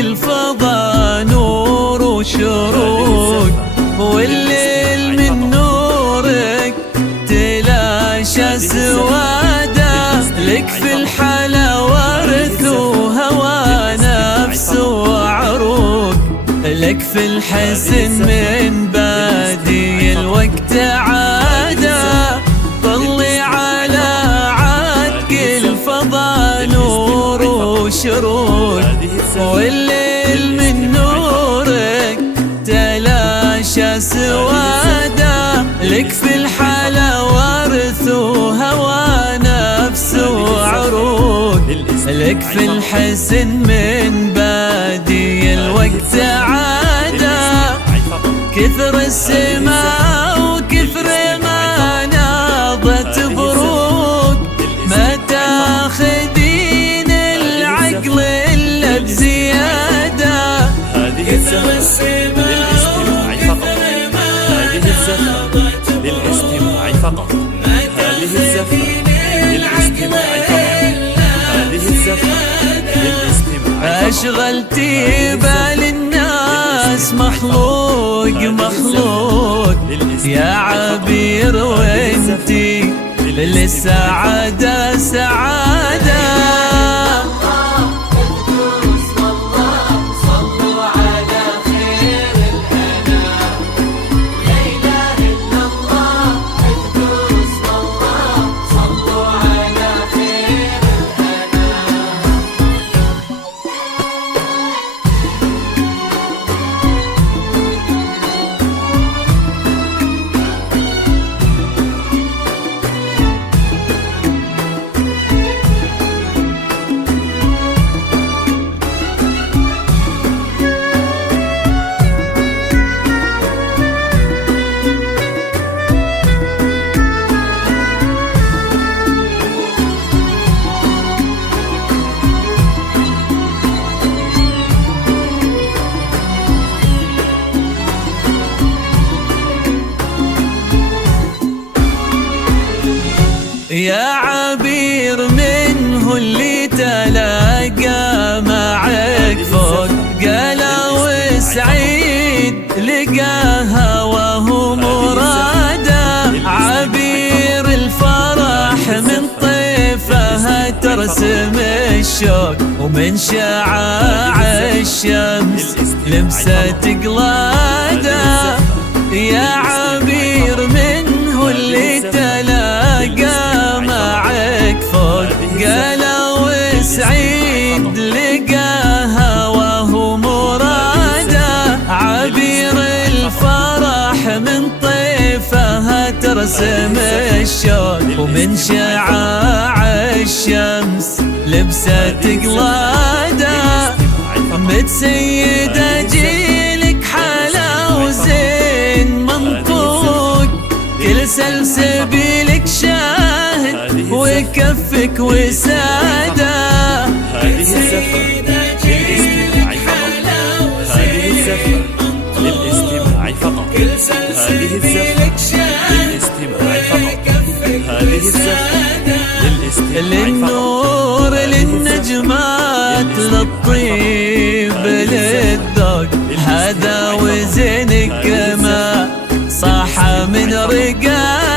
الفضا نور وشروق، والليل من نورك تلاشى سواده. لك في الحلا ورث وهوى نفس وعروق، لك في الحزن من بادي الوقت عاده. طلي على عهدك الفضا نور وشروق، والليل من نورك تلاشى سواده. لك في الحلا ورث وهوى نفس وعروق، لك في الحزن من بادي الوقت عاده. كثر السماء وكثر ما ناضت بروق، ما تاخذين العقل إلا بزيادة. كثر السماء وكثر ما ناضت للاستماع فقط. هذه الزفة للاستماع فقط. هذه الزفة للاستماع. أشغلتي بال الناس مخلوق مخلوق يا عبير، وانتي للسعادة سعادة. يا عبير منه اللي تلاقى معك فوق، قالا وسعيد لقاها وهو مراده. عبير الفرح من طيفها ترسم الشوق، ومن شعاع الشمس لمست قلاده. يا عبير منه اللي تلاقى معك فوق، قالا وسعيد لقاها وهو مراده. عبير الفرح من طيفها ترسم الشوق، ومن شعاع الشمس لبست قلاده. متسيدة جيلك حلا وزين منطوق، كل سلسبيلك شاهد وكفك وسادة. هذه الزفة للاستماع فقط. هذه الزفة للاستماع فقط. هذه الزفة للاستماع فقط. هذه الزفة للاستماع فقط. للنور للنجمات للطيب للذوق، هذا وزنك ما صاح من رقاق.